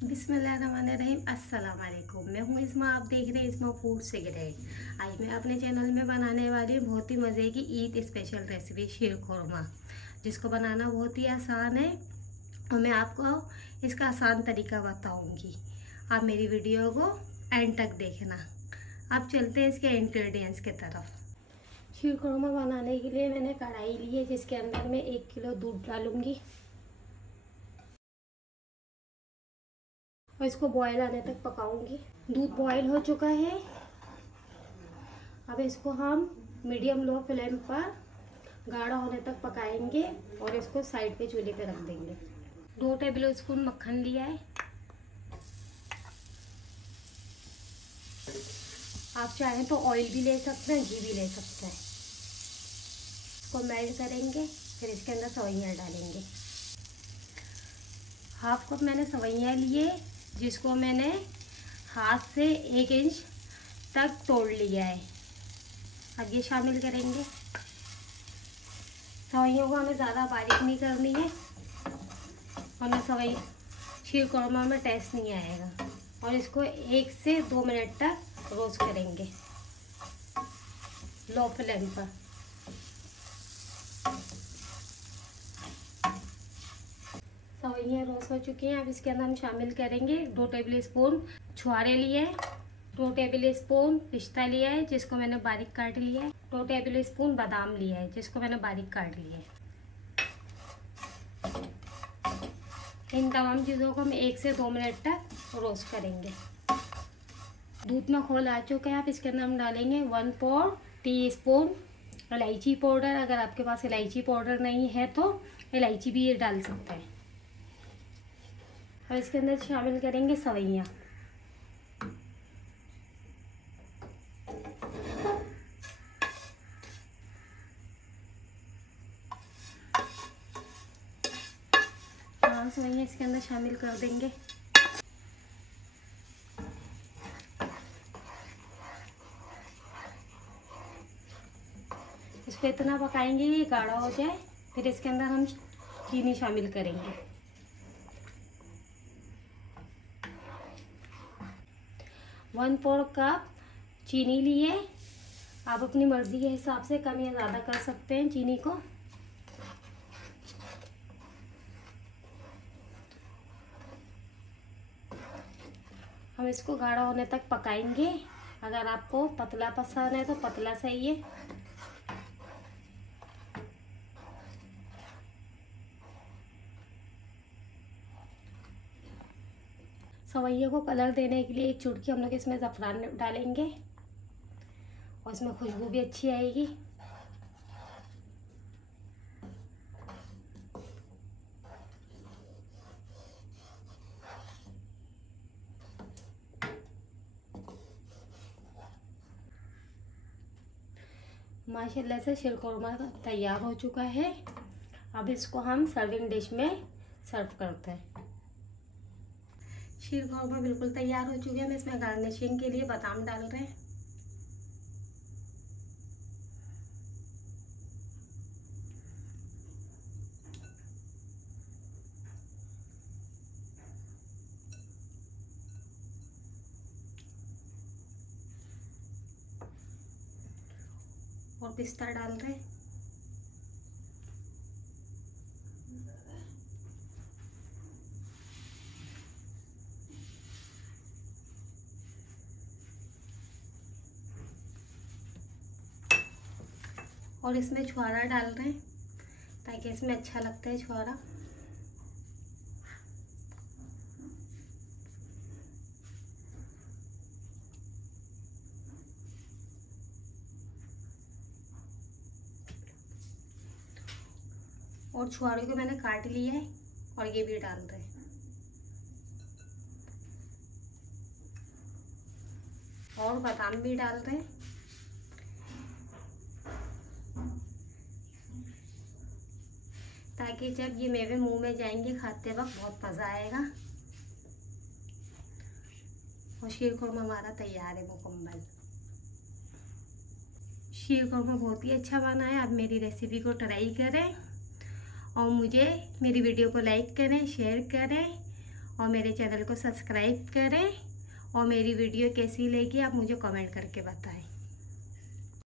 बिस्मिल्लाहिर्रहमानिर्रहीम। अस्सलाम वालेकुम। मैं हूँ इस्मा, आप देख रहे हैं इस्मा फूड सिगरेट। आज मैं अपने चैनल में बनाने वाली हूँ बहुत ही मज़े की ईद स्पेशल रेसिपी शीर खुरमा, जिसको बनाना बहुत ही आसान है और मैं आपको इसका आसान तरीका बताऊँगी। आप मेरी वीडियो को एंड तक देखना। अब चलते हैं इसके इंग्रेडिएंट्स की तरफ। शीर खुरमा बनाने के लिए मैंने कढ़ाई ली है, जिसके अंदर मैं 1 किलो दूध डालूँगी और इसको बॉयल आने तक पकाऊंगी। दूध बॉयल हो चुका है। अब इसको हम मीडियम लो फ्लेम पर गाढ़ा होने तक पकाएंगे और इसको साइड पे चूल्हे पे रख देंगे। 2 टेबल स्पून मक्खन लिया है। आप चाहें तो ऑयल भी ले सकते हैं, घी भी ले सकते हैं। इसको मेल्ट करेंगे, फिर इसके अंदर सवैयाँ डालेंगे। हाफ कप मैंने सवैयाँ लिए, जिसको मैंने हाथ से 1 इंच तक तोड़ लिया है। अब ये शामिल करेंगे। सवैयों को हमें ज़्यादा बारीक नहीं करनी है, वरना सवई शीर खुरमा में टेस्ट नहीं आएगा। और इसको 1 से 2 मिनट तक रोस्ट करेंगे लो फ्लेम पर। सवैयाँ रोस्ट हो चुकी हैं। अब इसके अंदर हम शामिल करेंगे 2 टेबल स्पून छुहारे लिए, 2 टेबल स्पून पिस्ता लिया है, जिसको मैंने बारीक काट लिया है, 2 टेबल स्पून बादाम लिया है, जिसको मैंने बारीक काट लिया है। इन तमाम चीज़ों को हम 1 से 2 मिनट तक रोस्ट करेंगे। दूध में खोल आ चुका है। अब इसके अंदर हम डालेंगे 1/4 टीस्पून इलायची पाउडर। अगर आपके पास इलायची पाउडर नहीं है तो इलायची भी ये डाल सकते हैं। और इसके अंदर शामिल करेंगे सवैयाँ। सवैयाँ इसके अंदर शामिल कर देंगे। इसको इतना पकाएंगे ये गाढ़ा हो जाए। फिर इसके अंदर हम चीनी शामिल करेंगे। 1/4 कप चीनी लिए। आप अपनी मर्जी के हिसाब से कम या ज़्यादा कर सकते हैं चीनी को। हम इसको गाढ़ा होने तक पकाएंगे। अगर आपको पतला पसंद है तो पतला सही है। सवैयों को कलर देने के लिए 1 चुटकी हम लोग इसमें ज़फ़रान डालेंगे और इसमें खुशबू भी अच्छी आएगी। माशाल्लाह से शीर खुरमा तैयार हो चुका है। अब इसको हम सर्विंग डिश में सर्व करते हैं। शीर खुरमा बिल्कुल तैयार हो चुके हैं। मैं इसमें गार्निशिंग के लिए बादाम डाल रहे हैं। और पिस्ता डाल रहे हैं। और इसमें छुहारा डाल रहे हैं, ताकि इसमें अच्छा लगता है छुहारा। और छुहारे को मैंने काट लिया है और ये भी डाल रहे हैं। और बादाम भी डाल रहे हैं। ताकि जब ये मेवे मुंह में जाएंगे खाते वक्त बहुत मज़ा आएगा। और शीर खुरमा हमारा तैयार है मुकम्मल। शीर खुरमा बहुत ही अच्छा बना है। आप मेरी रेसिपी को ट्राई करें और मुझे मेरी वीडियो को लाइक करें, शेयर करें और मेरे चैनल को सब्सक्राइब करें। और मेरी वीडियो कैसी लगी आप मुझे कमेंट करके बताएं।